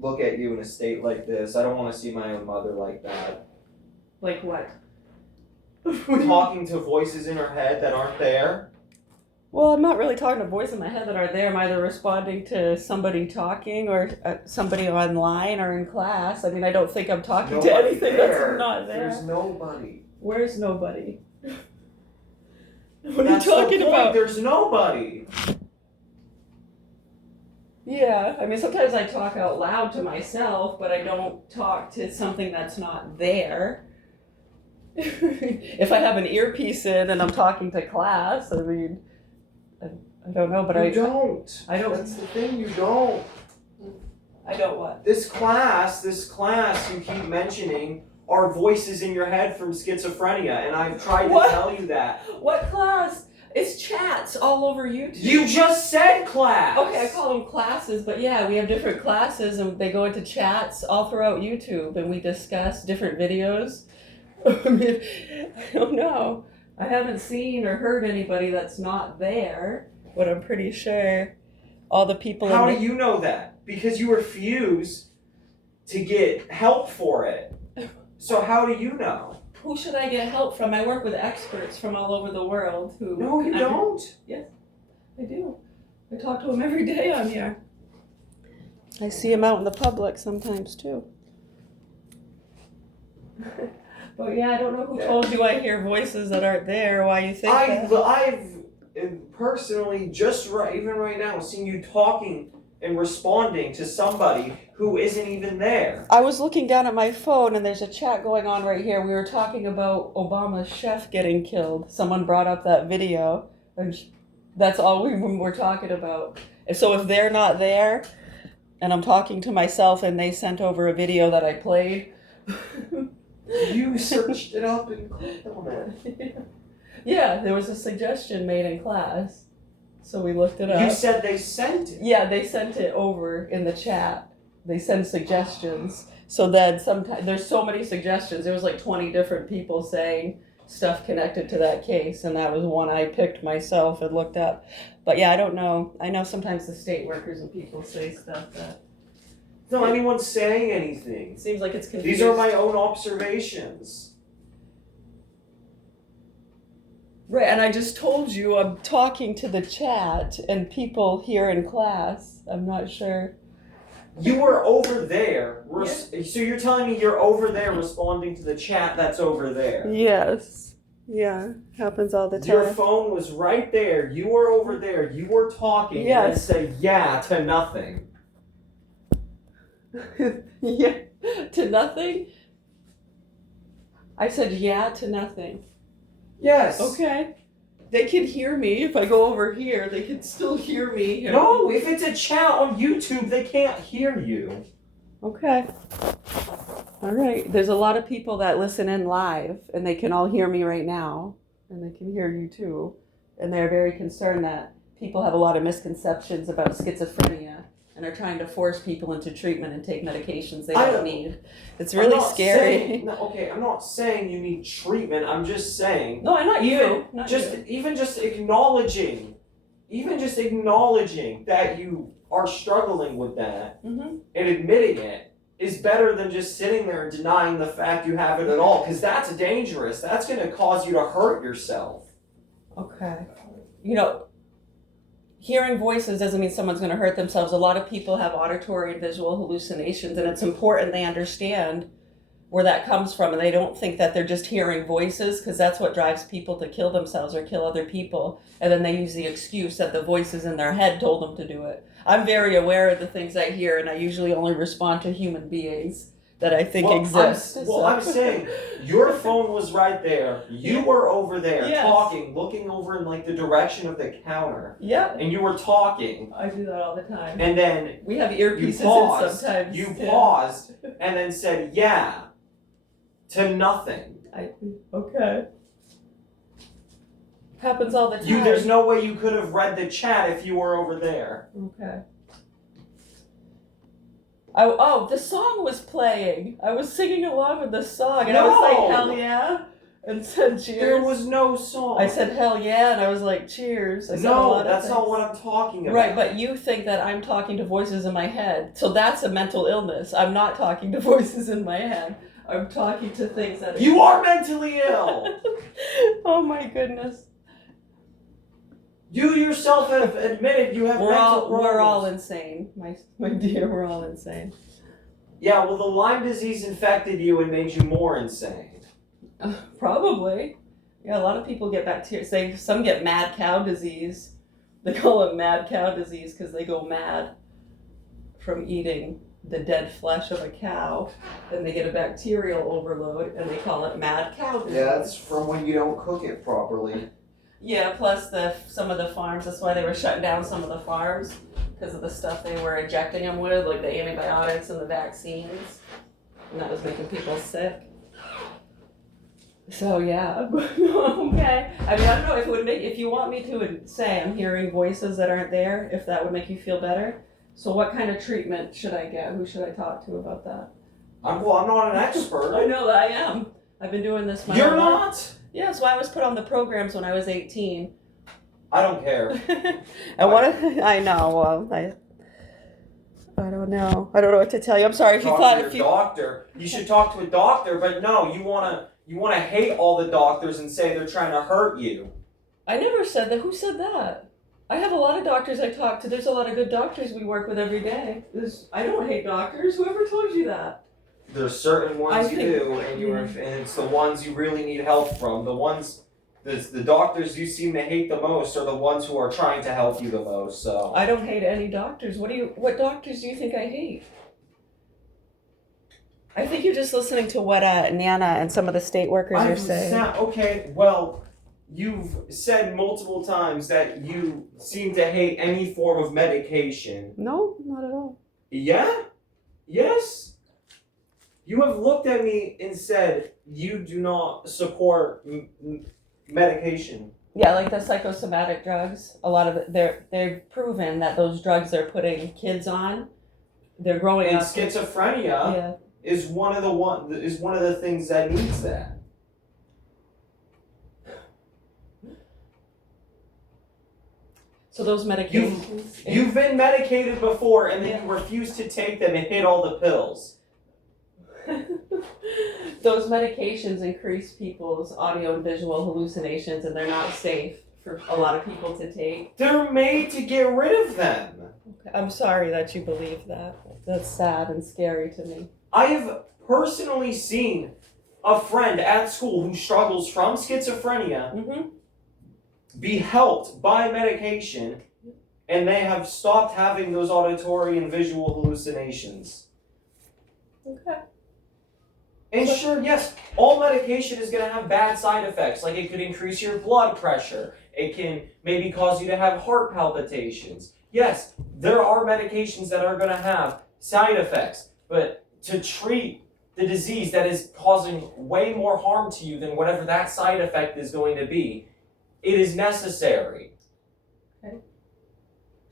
look at you in a state like this. I don't want to see my own mother like that. Like what? Talking to voices in her head that aren't there. Well, I'm not really talking to voices in my head that are there. I'm either responding to somebody talking or somebody online or in class. I mean, I don't think I'm talking to anything that's not there. There's nobody. Where's nobody? What are you talking about? There's nobody. Yeah, I mean, sometimes I talk out loud to myself, but I don't talk to something that's not there. If I have an earpiece in and I'm talking to class, I mean, I don't know, but I don't. I don't. That's the thing, you don't. I don't what? This class you keep mentioning are voices in your head from schizophrenia, and I've tried to tell you that. What class? It's chats all over YouTube. You just said class! Okay, I call them classes, but yeah, we have different classes and they go into chats all throughout YouTube and we discuss different videos. I mean, I don't know. I haven't seen or heard anybody that's not there, but I'm pretty sure all the people... How do you know that? Because you refuse to get help for it. So how do you know? Who should I get help from? I work with experts from all over the world who... No, you don't. Yes, I do. I talk to them every day on here. I see them out in the public sometimes too. But yeah, I don't know who told you I hear voices that aren't there, why you think that. I've personally, even right now, seen you talking and responding to somebody who isn't even there. I was looking down at my phone and there's a chat going on right here. We were talking about Obama's chef getting killed. Someone brought up that video and that's all we were talking about. So if they're not there and I'm talking to myself and they sent over a video that I played. You searched it up and clicked on it. Yeah, there was a suggestion made in class. So we looked it up. You said they sent it. Yeah, they sent it over in the chat. They send suggestions. So then sometimes there's so many suggestions. There was like 20 different people saying stuff connected to that case, and that was one I picked myself and looked up. But yeah, I don't know. I know sometimes the state workers and people say stuff that... No, anyone's saying anything. It seems like it's confused. These are my own observations. Right, and I just told you I'm talking to the chat and people here in class. I'm not sure. You were over there. So you're telling me you're over there responding to the chat that's over there? Yes. Yeah, happens all the time. Your phone was right there. You were over there. You were talking. Yes. And then said yeah to nothing. Yeah, to nothing? I said yeah to nothing. Yes. Okay. They can hear me. If I go over here, they can still hear me. No, if it's a chat on YouTube, they can't hear you. Okay. All right. There's a lot of people that listen in live, and they can all hear me right now, and they can hear you too. And they're very concerned that people have a lot of misconceptions about schizophrenia and are trying to force people into treatment and take medications they don't need. It's really scary. I'm not saying you need treatment. I'm just saying. No, I'm not you. Even just acknowledging that you are struggling with that and admitting it is better than just sitting there and denying the fact you have it at all, because that's dangerous. That's going to cause you to hurt yourself. Okay. You know, hearing voices doesn't mean someone's going to hurt themselves. A lot of people have auditory and visual hallucinations, and it's important they understand where that comes from, and they don't think that they're just hearing voices, because that's what drives people to kill themselves or kill other people, and then they use the excuse that the voices in their head told them to do it. I'm very aware of the things I hear, and I usually only respond to human beings that I think exist. I'm saying, your phone was right there. You were over there talking, looking over in like the direction of the counter. Yeah. And you were talking. I do that all the time. And then we have earpieces in sometimes. You paused and then said yeah to nothing. Okay. Happens all the time. There's no way you could have read the chat if you were over there. Okay. Oh, the song was playing. I was singing along with the song, and I was like, hell yeah. and said cheers. There was no song. I said hell yeah, and I was like cheers. I said a no, lot of that's not things. what I'm talking about. Right, but you think that I'm talking to voices in my head. So that's a mental illness. I'm not talking to voices in my head. I'm talking to things that You are mentally ill. Oh my goodness. You yourself have admitted you have mental problems. We're all insane, my dear. We're all insane. Yeah, well, the Lyme disease infected you and made you more insane. Probably. Yeah, a lot of people get bacteria. Some get mad cow disease. They call it mad cow disease because they go mad from eating the dead flesh of a cow. Then they get a bacterial overload and they call it mad cow disease. Yeah, that's from when you don't cook it properly. Yeah, plus some of the farms, that's why they were shutting down some of the farms, because of the stuff they were injecting them with, like the antibiotics and the vaccines, and that was making people sick. So yeah, okay. I mean, I don't know if it would make, if you want me to say I'm hearing voices that aren't there, if that would make you feel better. So what kind of treatment should I get? Who should I talk to about that? I'm not an expert. I know that I am. I've been doing this my You're whole life. not? Yeah, so I was put on the programs when I was 18. I don't care. I know. Well, I don't know. I don't know what to tell you. I'm sorry if you Talk thought to your doctor. You should talk to a doctor, but no, you wanna hate all the doctors and say they're trying to hurt you. I never said that. Who said that? I have a lot of doctors I talk to. There's a lot of good doctors we work with every day. I don't hate doctors. Whoever told you that? There's certain ones I you do, and it's the ones you really need help from. The doctors you seem to hate the most are the ones who are trying to help you the most. So I don't hate any doctors. What doctors do you think I hate? I think you're just listening to what Nana and some of the state workers are saying. Okay, well, you've said multiple times that you seem to hate any form of medication. No, not at all. Yeah? Yes? You have looked at me and said you do not support medication. Yeah, like the psychosomatic drugs. A lot of it, they've proven that those drugs they're putting kids on, they're growing And up. schizophrenia is one of the things that needs that. So those medications. You've been medicated before and then you refuse to take them and hit all the pills. Those medications increase people's audio and visual hallucinations, and they're not safe for a lot of people to take. They're made to get rid of them. Okay. I'm sorry that you believe that. That's sad and scary to me. I have personally seen a friend at school who struggles from schizophrenia be helped by medication, and they have stopped having those auditory and visual hallucinations. Okay. And sure, yes, all medication is going to have bad side effects. Like it could increase your blood pressure. It can maybe cause you to have heart palpitations. Yes, there are medications that are going to have side effects. But to treat the disease that is causing way more harm to you than whatever that side effect is going to be, it is necessary. Okay.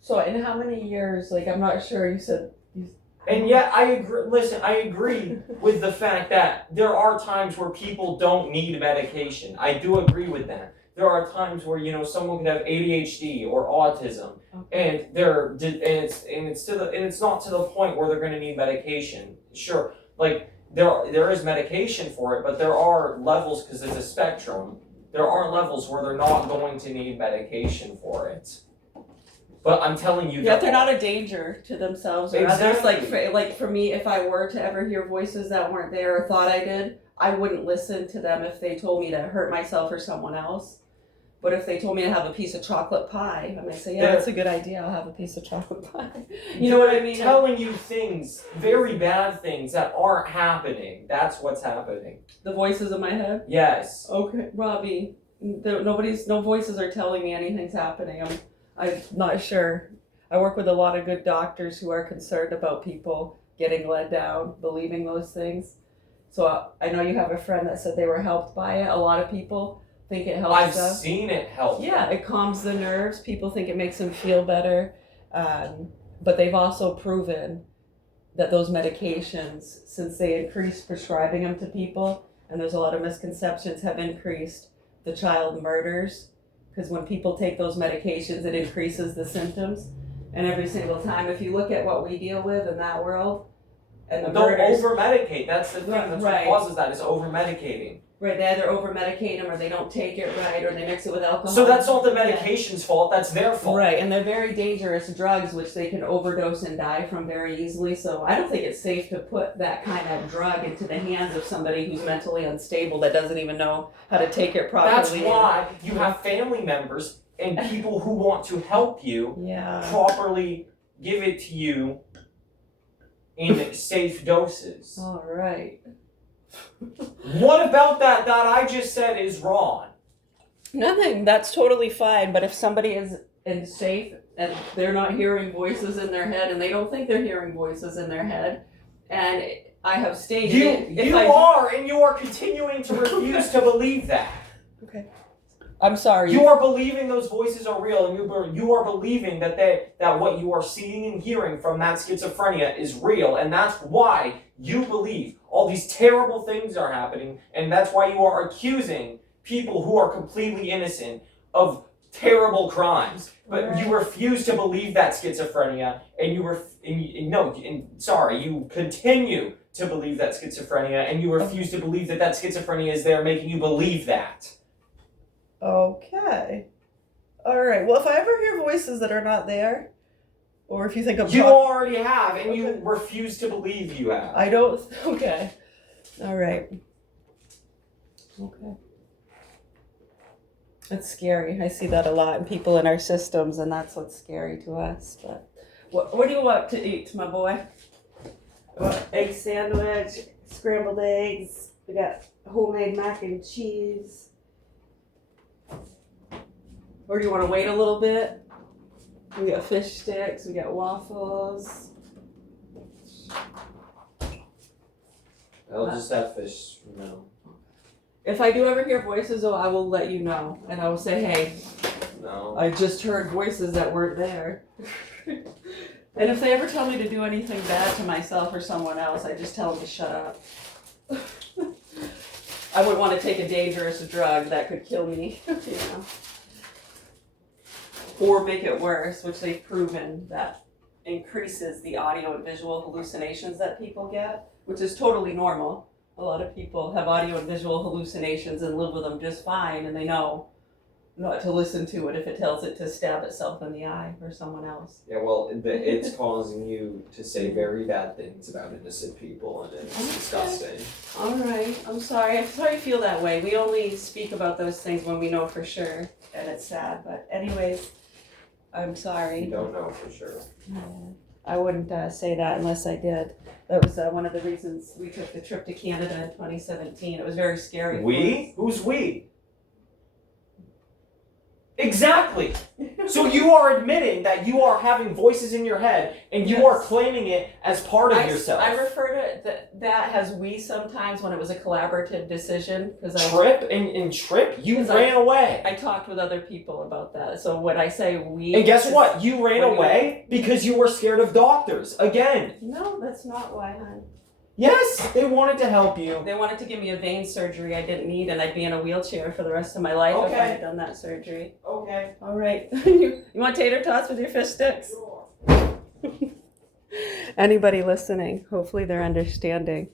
So in how many years, like I'm not sure, you said... And yet, I agree with the fact that there are times where people don't need medication. I do agree with that. There are times where, someone could have ADHD or autism, and it's not to the point where they're going to need medication. Sure, like there is medication for it, but there are levels because it's a spectrum. There are levels where they're not going to need medication for it. But I'm telling you, they're not a danger to themselves or others. Exactly. Like for me, if I were to ever hear voices that weren't there or thought I did, I wouldn't listen to them if they told me to hurt myself or someone else. But if they told me to have a piece of chocolate pie, I'm gonna say, yeah, that's a good idea. I'll have a piece of chocolate pie. You know what I mean? Telling you things, very bad things that aren't happening. That's what's happening. The voices in my head? Yes. Okay, Robbie. No voices are telling me anything's happening. I'm not sure. I work with a lot of good doctors who are concerned about people getting led down, believing those things. So I know you have a friend that said they were helped by it. A lot of people think it helps them. I've seen it help. Yeah, it calms the nerves. People think it makes them feel better. But they've also proven that those medications, since they increase prescribing them to people, and there's a lot of misconceptions have increased the child murders, because when people take those medications, it increases the symptoms. And every single time, if you look at what we deal with in that world, and the Don't murders, over-medicate. That's the thing. That's Right. what causes that, is over-medicating. right, they either over-medicate them, or they don't take it right, or they mix it with alcohol. So that's not the Yeah. medication's fault, that's their fault. Right, and they're very dangerous drugs, which they can overdose and die from very easily. So I don't think it's safe to put that kind of drug into the hands of somebody who's mentally unstable that doesn't even know how to take it properly. That's why you have family members and people who want to help you Yeah. properly give it to you in safe doses. All right. What about that I just said is wrong? Nothing. That's totally fine. But if somebody is safe and they're not hearing voices in their head, and they don't think they're hearing voices in their head, and I have stated You are, and you are continuing to refuse to believe that. Okay. I'm sorry. You are believing those voices are real, and you are believing that what you are seeing and hearing from that schizophrenia is real, and that's why you believe all these terrible things are happening, and that's why you are accusing people who are completely innocent of terrible crimes. But you refuse to believe that schizophrenia, and you continue to believe that schizophrenia, and you refuse to believe that schizophrenia is there making you believe that. Okay. All right. Well, if I ever hear voices that are not there, or if you think I'm You talking, already have, and you Okay. refuse to believe you have. I don't. Okay. All right. Okay. It's scary. I see that a lot in people in our systems, and that's what's scary to us. But what do you want to eat, my boy? Egg sandwich, scrambled eggs. We got homemade mac and cheese. Or do you want to wait a little bit? We got fish sticks. We got waffles. I'll just have fish from now. If I do ever hear voices, though, I will let you know, and I will say, "Hey, No. I just heard voices that weren't there." And if they ever tell me to do anything bad to myself or someone else, I just tell them to shut up. I wouldn't want to take a dangerous drug that could kill me, you know, or make it worse, which they've proven that increases the audio and visual hallucinations that people get, which is totally normal. A lot of people have audio and visual hallucinations and live with them just fine, and they know not to listen to it if it tells it to stab itself in the eye or someone else. Yeah, well, it's causing you to say very bad things about innocent people, and it's disgusting. All right, I'm sorry. I'm sorry you feel that way. We only speak about those things when we know for sure, and it's sad. But anyways, I'm You sorry. don't know for sure. I wouldn't say that unless I did. That was one of the reasons we took the trip to Canada in 2017. It was very scary. We? Who's we? Exactly. So you are admitting that you are having voices in your head, and you are claiming it as part of yourself. I refer to that as we sometimes when it was a collaborative decision. Trip and Trip, you 'Cause ran away. I talked with other people about that. So when I say we, And guess what? You ran What do you away because you were scared of doctors. Again. No, that's not why, hon. Yes, they wanted to help you. They wanted to give me a vein surgery I didn't need, and I'd be in a wheelchair for the rest of my life if I Okay. had done that surgery. Okay. All right. you want tater tots with your fish sticks? Anybody listening, hopefully they're understanding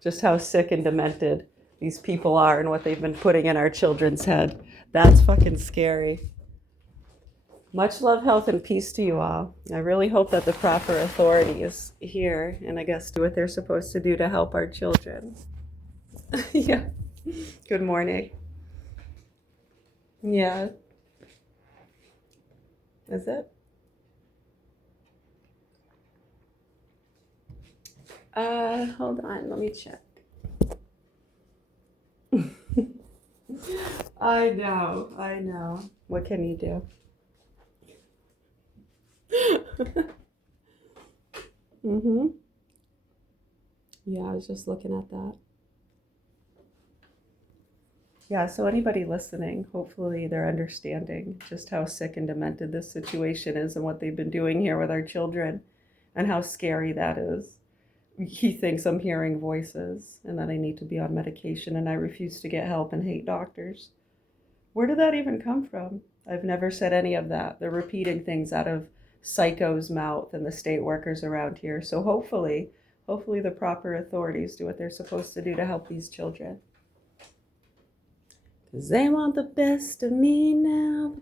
just how sick and demented these people are and what they've been putting in our children's head. That's fucking scary. Much love, health, and peace to you all. I really hope that the proper authorities here and I guess do what they're supposed to do to help our children. Yeah. Good morning. Yeah. Is it? Hold on, let me check. I know. What can you do? Yeah, I was just looking at that. Yeah, so anybody listening, hopefully they're understanding just how sick and demented this situation is and what they've been doing here with our children and how scary that is. he thinks I'm hearing voices and that I need to be on medication and I refuse to get help and hate doctors. Where did that even come from? I've never said any of that. They're repeating things out of psycho's mouth and the state workers around here. So hopefully the proper authorities do what they're supposed to do to help these children. Because they want the best of me now.